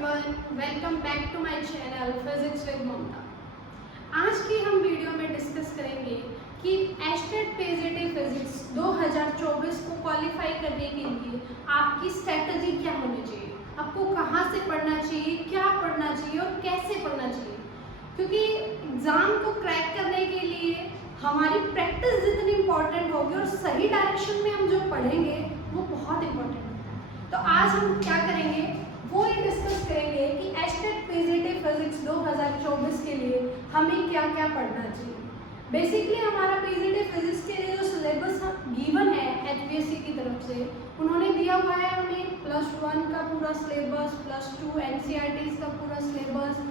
Everyone, welcome back to my channel physics with Mamta. आज की हम वीडियो में डिस्कस करेंगे कि एस्टेट पीजीटी फिजिक्स 2024 को क्वालिफाई करने के लिए आपकी स्ट्रेटजी क्या होनी चाहिए, आपको कहाँ से पढ़ना चाहिए, क्या पढ़ना चाहिए और कैसे पढ़ना चाहिए। क्योंकि एग्ज़ाम को क्रैक करने के लिए हमारी प्रैक्टिस जितनी इम्पॉर्टेंट होगी और सही डायरेक्शन में हम जो पढ़ेंगे वो बहुत इम्पॉर्टेंट होता है। तो आज हम क्या करेंगे वो ये डिस्कस करेंगे कि एस्टेट पीजीटी फिजिक्स 2024 के लिए हमें क्या क्या पढ़ना चाहिए। बेसिकली हमारा पीजीटी फिजिक्स के लिए जो सिलेबस गिवन है एचपीएससी की तरफ से, उन्होंने दिया हुआ है हमें +1 का पूरा सिलेबस, +2 एनसीईआरटी का पूरा सिलेबस,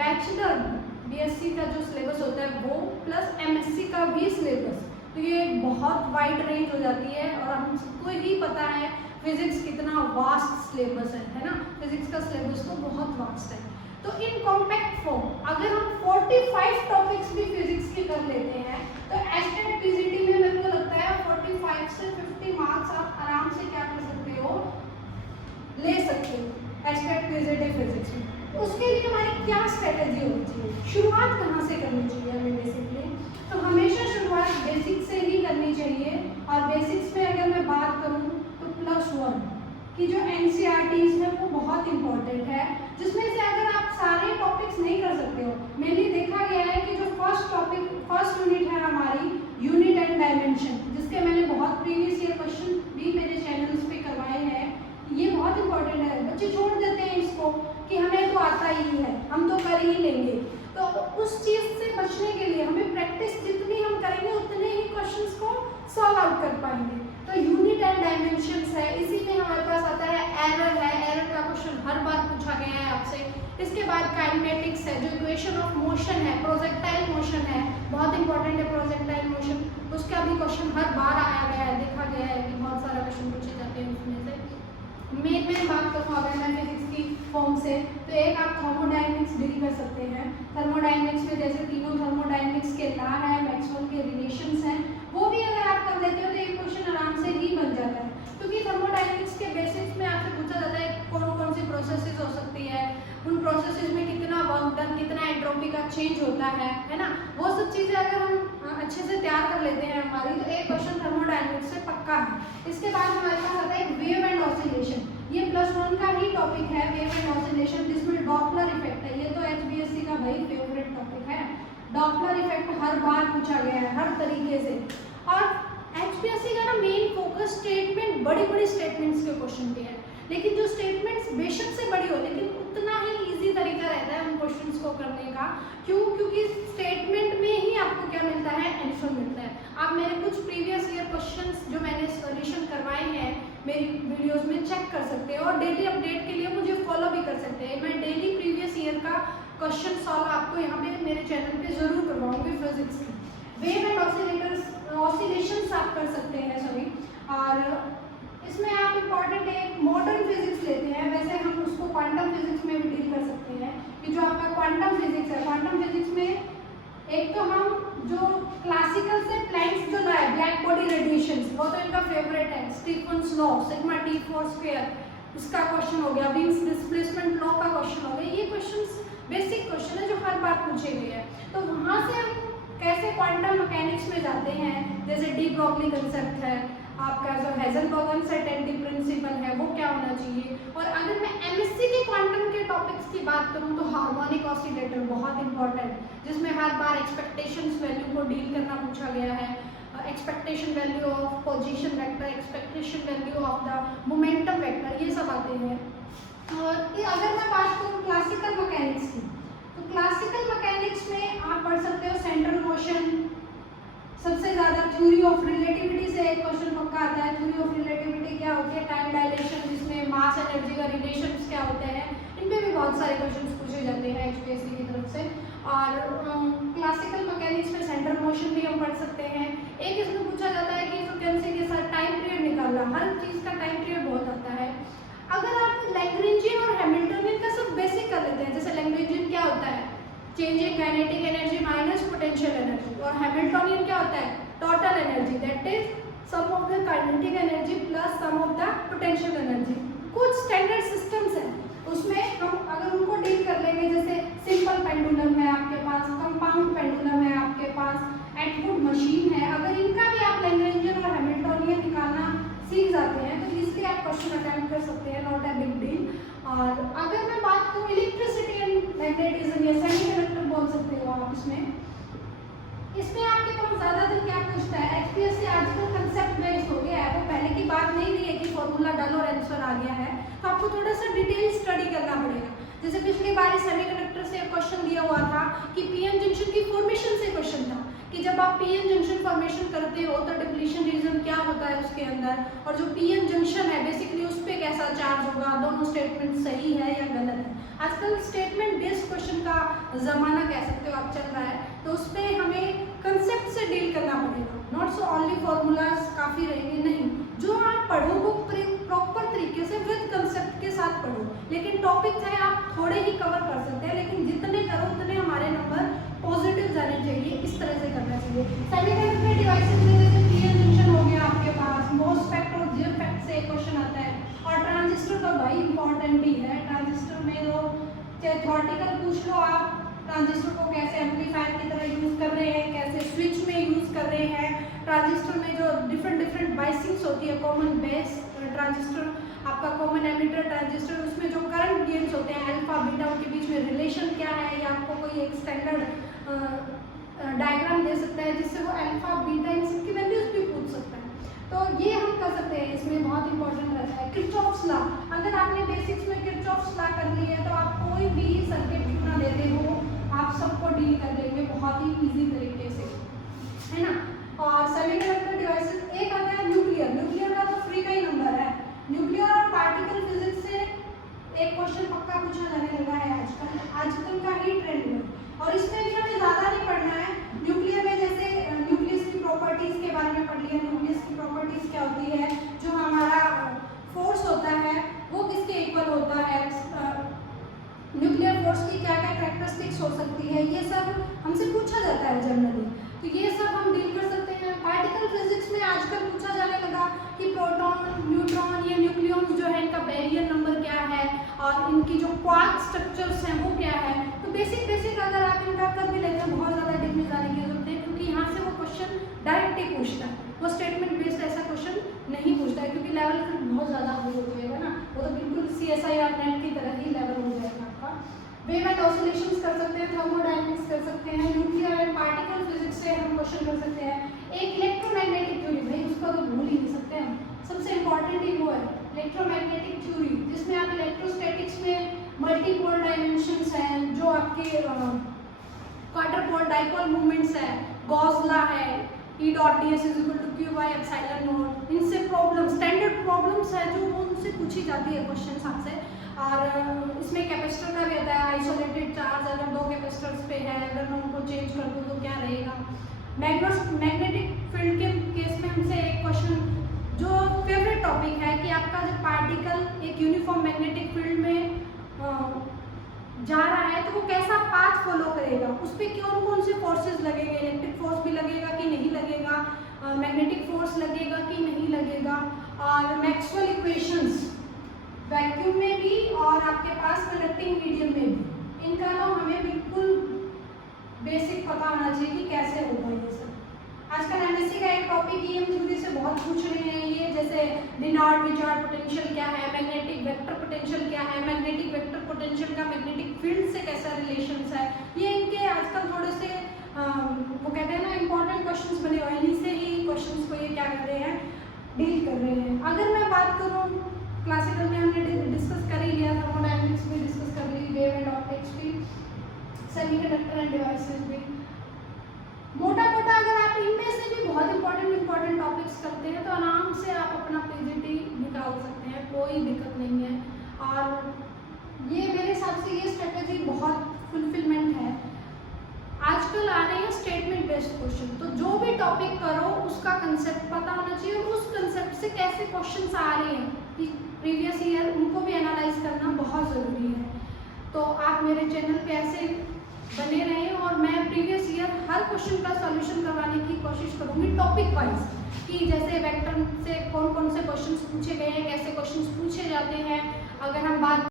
बैचलर बीएससी का जो सिलेबस होता है वो, प्लस एमएससी का भी सिलेबस। तो ये बहुत वाइड रेंज हो जाती है और हम सबको ही पता है फिजिक्स कितना वास्ट सिलेबस है ना। फिजिक्स का सिलेबस तो बहुत वास्ट है। तो इन कॉम्पैक्ट फॉर्म अगर हम 45 टॉपिक्स भी फिजिक्स के कर लेते हैं तो एस्टेट पीजीटी में मेरे को लगता है 45 से 50 मार्क्स आप आराम से क्या कर सकते हो, ले सकते हो एस्टेट पीजीटी फिजिक्स में। उसके लिए हमारी क्या स्ट्रेटेजी होनी चाहिए, शुरुआत कहाँ से करनी चाहिए हमें बेसिकली। तो हमेशा शुरुआत बेसिक से ही करनी चाहिए। और बेसिक्स में अगर मैं बात करूँ तो +1 की जो एनसीईआरटीज़ है वो बहुत इंपॉर्टेंट है, जिसमें से अगर आप सारे टॉपिक्स नहीं कर सकते हो, मेनली देखा गया है कि जो फर्स्ट यूनिट है हमारी यूनिट एंड डायमेंशन, जिसके मैंने बहुत प्रीवियस ईयर क्वेश्चन भी मेरे चैनल्स पे करवाए हैं, ये बहुत इंपॉर्टेंट है। बच्चे छोड़ देते हैं इसको कि हमें तो आता ही है, हम तो कर ही लेंगे। तो उस चीज़ से बचने के लिए हमें प्रैक्टिस जितनी हम करेंगे उतने ही क्वेश्चंस को सॉल्व आउट कर पाएंगे। तो यूनिट एंड डायमेंशंस है, इसी में हमारे पास आता है एरर है, एरर का क्वेश्चन हर बार पूछा गया है आपसे। इसके बाद काइनेमेटिक्स है, जो इक्वेशन ऑफ मोशन है, प्रोजेक्टाइल मोशन है, बहुत इंपॉर्टेंट है प्रोजेक्टाइल मोशन, उसका भी क्वेश्चन हर बार आया गया है, देखा गया है कि बहुत सारा क्वेश्चन पूछे जाते हैं उसमें से। मेन बात करूँ अगर मैं फिजिक्स की फॉर्म से, तो एक आप थर्मोडायनेमिक्स डील कर सकते हैं। थर्मोडायनेमिक्स में जैसे तीनों थर्मोडायनेमिक्स के लॉ है, मैक्सवेल के रिलेशंस हैं, वो भी अगर आप कर लेते हो तो एक क्वेश्चन आराम से ही बन जाता है। क्योंकि थर्मोडायनेमिक्स के बेसिक्स में आपसे पूछा जाता है कौन कौन सी प्रोसेसेस हो सकती है, उन प्रोसेसेस में कितना वर्क डन, कितना एंट्रोपी का चेंज होता है ना। वो सब चीज़ें अगर हम अच्छे से तैयार कर लेते हैं हमारी, तो एक क्वेश्चन थर्मोडायनेमिक्स से पक्का है। इसके बाद हमारे पास आता है वेव एंड ऑसिलेशन, ये +1 का ही टॉपिक है, वेव एंड ऑसिलेशन, जिसमें डॉपलर इफेक्ट है। ये तो एचपीएससी का भाई फेवरेट टॉपिक है। डॉपलर इफेक्ट हर बार पूछा गया है हर तरीके से। और एचपीएससी का ना मेन फोकस स्टेटमेंट, बड़ी बड़ी स्टेटमेंट्स के क्वेश्चन पे है, लेकिन जो स्टेटमेंट्स बेशक से बड़ी हो लेकिन उतना ही इजी तरीका रहता है उन क्वेश्चंस को करने का। क्यों? क्योंकि स्टेटमेंट में ही आपको क्या मिलता है, आंसर मिलता है। आप मेरे कुछ प्रीवियस ईयर क्वेश्चंस जो मैंने सॉल्यूशन करवाए हैं मेरी वीडियोस में चेक कर सकते हो और डेली अपडेट के लिए मुझे फॉलो भी कर सकते हैं। मैं डेली प्रीवियस ईयर का क्वेश्चन सॉल्व आपको यहाँ पे मेरे चैनल पे जरूर करवाऊंगी फिजिक्स की। वेव एंड ऑसिलेशंस आप कर सकते हैं सॉरी। और इसमें आप इम्पॉर्टेंट एक मॉडर्न फिजिक्स लेते हैं, वैसे हम उसको क्वांटम फिजिक्स में भी डील कर सकते हैं कि जो आपका क्वांटम फिजिक्स है, क्वांटम फिजिक्स में एक तो हम जो क्लासिकल से प्लैंक्स जो लाए ब्लैक बॉडी रेडिएशंस, वो तो इनका फेवरेट है, Stefan's law, sigma T4 square, उसका क्वेश्चन हो गया, विंग्स डिस्प्लेसमेंट लॉ का क्वेश्चन हो गया। ये क्वेश्चंस बेसिक क्वेश्चन है जो हर बार पूछे गए हैं। तो वहाँ से हम कैसे क्वांटम मैकेनिक्स में जाते हैं, जैसे डी ब्रोगली कंसेप्ट है, आपका जो हेज़नबर्ग अनसर्टेनिटी प्रिंसिपल है वो क्या होना चाहिए। और अगर मैं एमएससी के क्वांटम के टॉपिक्स की बात करूँ तो हार्मोनिक ऑसिलेटर बहुत इंपॉर्टेंट, जिसमें हर बार एक्सपेक्टेशंस वैल्यू को डील करना पूछा गया है। Expectation value of position vector, expectation value of the momentum vector, ये सब आते हैं। और अगर मैं बात करूँ क्लासिकल मैकेनिक्स की, तो क्लासिकल मैकेनिक्स में आप पढ़ सकते हो सेंट्रल मोशन, सबसे ज़्यादा थ्योरी ऑफ रिलेटिविटी से एक क्वेश्चन पक्का आता है। थ्योरी ऑफ रिलेटिविटी क्या होती है, टाइम डायलेशन, जिसमें मास एनर्जी का रिलेशंस क्या होते हैं, इन पे भी बहुत सारे क्वेश्चंस पूछे जाते हैं एचपीएससी की तरफ से। और क्लासिकल मैकेनिक्स में सेंट्रल मोशन भी हम पढ़ सकते हैं। एक इसमें पूछा जाता है कि फ्रीक्वेंसी के साथ टाइम पीरियड निकालना, हर चीज़ का टाइम पीरियड बहुत आता है। अगर आप लैग्रेंजियन और हैमिल्टनियन का सब बेसिक कर लेते हैं, जैसे लैग्रेंजियन क्या होता है, change in kinetic energy minus potential energy, और हैमिल्टनियन क्या होता है, total energy, that is sum of the kinetic energy plus sum of the potential energy. कुछ स्टैंडर्ड सिस्टम्स हैं उसमें हम और अगर मैं बात करूँ इलेक्ट्रिसिटी एंड मैग्नेटिज्म या सेमीकंडक्टर बोल सकते हो आप, इसमें आपके पास ज़्यादातर क्या पूछता है, एचपीएससी आजकल कंसेप्ट बेस्ड हो गया है, वो पहले की बात नहीं रही है कि फॉर्मूला डालो और आंसर आ गया है, तो आपको थोड़ा सा डिटेल स्टडी करना पड़ेगा। जैसे पिछली बार सेमीकंडक्टर से क्वेश्चन दिया हुआ था कि पीएन जंक्शन की फॉर्मेशन से क्वेश्चन था कि जब आप पीएन जंक्शन फॉर्मेशन करते हो तो डिप्लीशन रीजन क्या होता है उसके अंदर, और जो पीएन जंक्शन है बेसिकली उस पर कैसा चार्ज होगा, दोनों स्टेटमेंट सही है या गलत है। आजकल स्टेटमेंट बेस्ड क्वेश्चन का ज़माना कह सकते हो आप चल रहा है, तो उस पर हमें कंसेप्ट से डील करना पड़ेगा, नॉट सो ओनली फॉर्मूलाज काफ़ी रहेंगे, नहीं, जो आप पढ़ो वो प्रॉपर तरीके से विद कंसेप्ट के साथ पढ़ो। लेकिन टॉपिक चाहे आप थोड़े ही कवर कर सकते हैं, लेकिन जितने करो उतने हमारे नंबर पॉजिटिव जाने चाहिए, इस तरह से करना चाहिए। सेमीकंडक्टर डिवाइसेस में जैसे पीएन जंक्शन हो गया आपके पास, मोसफेट और जियोफेट से क्वेश्चन आता है, और ट्रांजिस्टर तो भाई इंपॉर्टेंट भी है। ट्रांजिस्टर में तो चाहे थ्योरेटिकल पूछ लो आप, ट्रांजिस्टर को कैसे एम्पलीफायर की तरह यूज़ कर रहे हैं, कैसे स्विच में यूज़ कर रहे हैं, ट्रांजिस्टर में जो डिफरेंट बाइसिंग्स होती है, कॉमन बेस ट्रांजिस्टर, आपका कॉमन एमिटर ट्रांजिस्टर, उसमें जो करंट गेन्स होते हैं अल्फा बीटा, उनके बीच में रिलेशन क्या है, या आपको कोई एक स्टैंडर्ड डायग्राम दे सकता है जिससे वो अल्फा बीटा इन सबकी वैल्यूज भी पूछ सकता है। तो ये हम कर सकते हैं, इसमें बहुत इंपॉर्टेंट रहता है किरचॉफ्स लॉ। अगर आपने बेसिक्स में किरचॉफ्स लॉ कर ली है तो आप कोई भी सर्किट क्यों ना लेते हो, आप सबको डील कर लेंगे बहुत ही ईजी तरीके से, है ना। और सेमीकंडक्टर डिवाइसेस एक आता है न्यूक्लियर का तो फ्री का ही नंबर है। न्यूक्लियर और पार्टिकल फिजिक्स से एक क्वेश्चन पक्का पूछा जाने लगा है आजकल का ही ट्रेंड है, और इसमें भी हमें ज़्यादा नहीं पढ़ना है। न्यूक्लियर में जैसे न्यूक्लियस की प्रॉपर्टीज़ के बारे में पढ़ लिया, न्यूक्लियस की प्रॉपर्टीज़ क्या होती है, जो हमारा फोर्स होता है वो किसके इक्वल होता है, न्यूक्लियर फोर्स की क्या क्या कैरेक्टरिस्टिक्स हो सकती है, ये सब हमसे पूछा जाता है जनरली, तो ये सब हम डील कर सकते हैं। पार्टिकल फिजिक्स में आजकल पूछा जाने लगा कि प्रोटॉन, न्यूट्रॉन, ये न्यूक्लियॉन्स जो है इनका बैरियर नंबर क्या है, और इनकी जो क्वार्क स्ट्रक्चर्स हैं वो क्या है। तो बेसिक अगर आप इनका कर भी लेते हैं, बहुत ज़्यादा डीप में जाने की जरूरत है, क्योंकि यहाँ से वो क्वेश्चन डायरेक्ट ही पूछता है, वो स्टेटमेंट बेस्ड ऐसा क्वेश्चन नहीं पूछता है, क्योंकि लेवल फिर बहुत ज़्यादा हाई हो जाएगा ना, वो तो बिल्कुल CSIR नेट की तरह ही लेवल हो जाएगा आपका। वेव एंड ऑसिलेशंस कर सकते हैं, थर्मोडायनेमिक्स कर सकते हैं, न्यूक्लियर एंड पार्टिकल फिजिक्स से हम क्वेश्चन कर सकते हैं। एक इलेक्ट्रोमैग्नेटिक थ्योरी, भाई उसको तो भूल ही नहीं सकते हम, सबसे इंपॉर्टेंट ही वो है इलेक्ट्रोमैग्नेटिक थ्योरी, जिसमें आप इलेक्ट्रोस्टैटिक्स में मल्टीपोल डायमेंशंस हैं, जो आपके क्वाड्रपोल डाइपोल मूवमेंट्स है, गॉस लॉ है, E.ds = Q/ε0, इनसे प्रॉब्लम स्टैंडर्ड प्रॉब्लम्स है जो उनसे पूछी जाती है क्वेश्चन आपसे। और इसमें कैपेसिटर का भी आता है, आइसोलेटेड चार्ज अगर दो कैपेसिटर्स पे है, अगर मैं उनको चेंज कर दूँ तो क्या रहेगा। मैग्नेटिक फील्ड के केस में हमसे एक क्वेश्चन जो फेवरेट टॉपिक है कि आपका जब पार्टिकल एक यूनिफॉर्म मैग्नेटिक फील्ड में जा रहा है तो वो कैसा पाथ फॉलो करेगा, उस पर कौन से फोर्सेस लगेंगे, इलेक्ट्रिक फोर्स भी लगेगा कि नहीं लगेगा, मैग्नेटिक फोर्स लगेगा कि नहीं लगेगा, और मैक्सवेल इक्वेशंस वैक्यूम में भी और आपके पास कंडक्टिंग मीडियम में भी, इनका तो हमें बिल्कुल बेसिक पता होना चाहिए कि कैसे होगा ये सब। आजकल एमएससी का एक टॉपिक ही हम से बहुत पूछ रहे हैं, ये जैसे लिनार्ड विचार पोटेंशियल क्या है, मैग्नेटिक वेक्टर पोटेंशियल क्या है, मैग्नेटिक वेक्टर पोटेंशियल का मैग्नेटिक फील्ड से कैसा रिलेशंस है, ये इनके आजकल थोड़े से वो कहते हैं ना इंपॉर्टेंट क्वेश्चंस बने हुए हैं, इन्हीं से ही क्वेश्चंस को ये क्या कर रहे हैं, डील कर रहे हैं। अगर मैं बात करूँ क्लासिकल में हमने डिस्कस कर ही लिया, थर्मोडायनेमिक्स भी डिस्कस कर ली, वेव एंड ऑप्टिक्स भी, सेमीकंडक्टर एंड डिवाइसेस भी, मोटा अगर आप इनमें से भी बहुत इंपॉर्टेंट टॉपिक्स करते हैं तो आराम से आप अपना पीजीटी निकाल सकते हैं, कोई दिक्कत नहीं है। और ये मेरे हिसाब से ये स्ट्रेटेजी बहुत फुलफिलमेंट है। आजकल आ रहे हैं स्टेटमेंट बेस्ड क्वेश्चन, तो जो भी टॉपिक करो उसका कंसेप्ट पता होना चाहिए, और उस कंसेप्ट से कैसे क्वेश्चंस आ रहे हैं प्रीवियस ईयर, उनको भी एनालाइज करना बहुत ज़रूरी है। तो आप मेरे चैनल पे ऐसे बने रहें, और मैं प्रीवियस ईयर हर क्वेश्चन का सॉल्यूशन करवाने की कोशिश करूँगी टॉपिक वाइज, कि जैसे वेक्टर से कौन से क्वेश्चंस पूछे गए हैं, कैसे क्वेश्चंस पूछे जाते हैं,